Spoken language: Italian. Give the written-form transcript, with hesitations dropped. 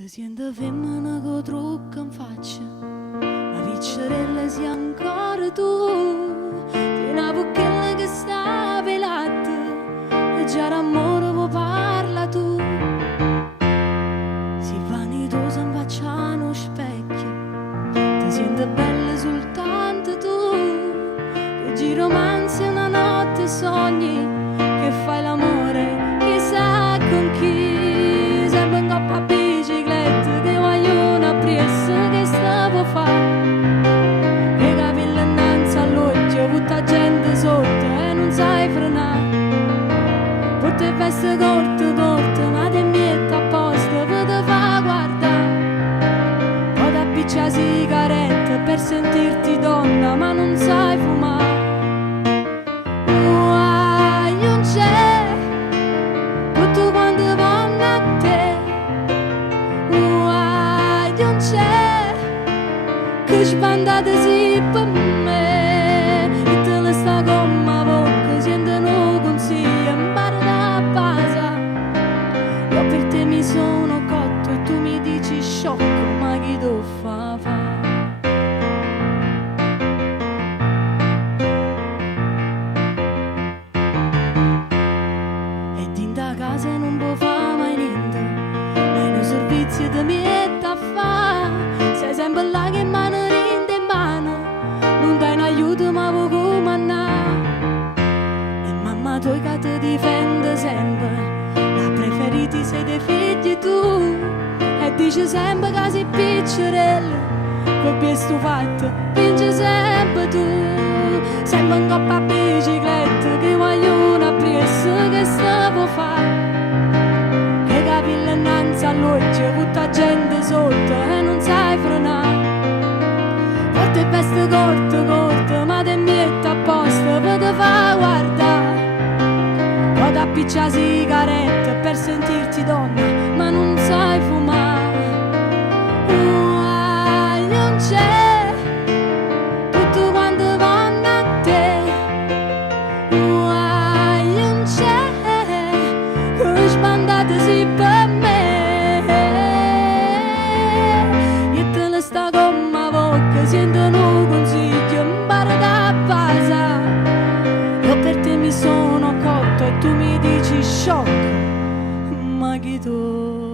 Ti sento femmina che trucca in faccia, ma piccerella sei ancora tu. Tieni la bucchella che sta pelata, e già d'amore vuoi parla tu. Si vanitosa in faccia allo specchio, ti senti bella soltanto tu. Che giri romanzi una notte sogni, che fai l'amore chissà con chi. Sempre in coppa a bicicletta, che voglio una pressa che stavo fa. Che capelli innanzi all'occhio, tutta gente sotto e non sai frenare. Porte veste corte, corte, ma te mette apposta per te fa guardare. Poi ti appicci la sigaretta per sentirti donna, ma non sai fumare. Non c'è, tutto quanto vanno a te. Non c'è, che sbandate sì per me. E te ne sta con ma bocca, sentono consigli, impara da base. Io per te mi sono cotto e tu mi dici sciocco, ma chi do fa fa? E dinta casa non può fare mai niente, ma i servizi di mette a fa'. Sei sempre là che mano rende in mano, non dai un aiuto ma vuoi comandare. E mamma tua che ti difende sempre, la preferiti sei dei figli tu. E dice sempre che sei piccerella, che più stufato vince sempre tu. Sempre in coppa a bicicletta, che voglio una pressa che stavo fa'. Che capelli innanzi all'occhio, tutta gente sotto e non sai frenare. Forte veste corte, corte, ma te mette apposta per te fa guardare. Poi ti appicci la sigaretta per sentirti donna, ma non sai fumare. Non c'è, tutto quanto vanno a te. Non c'è, che sbandate sì per me. E te ne sta con ma bocca, sentono consiglio, impara da base. Io per te mi sono cotto e tu mi dici sciocco, ma chi tu?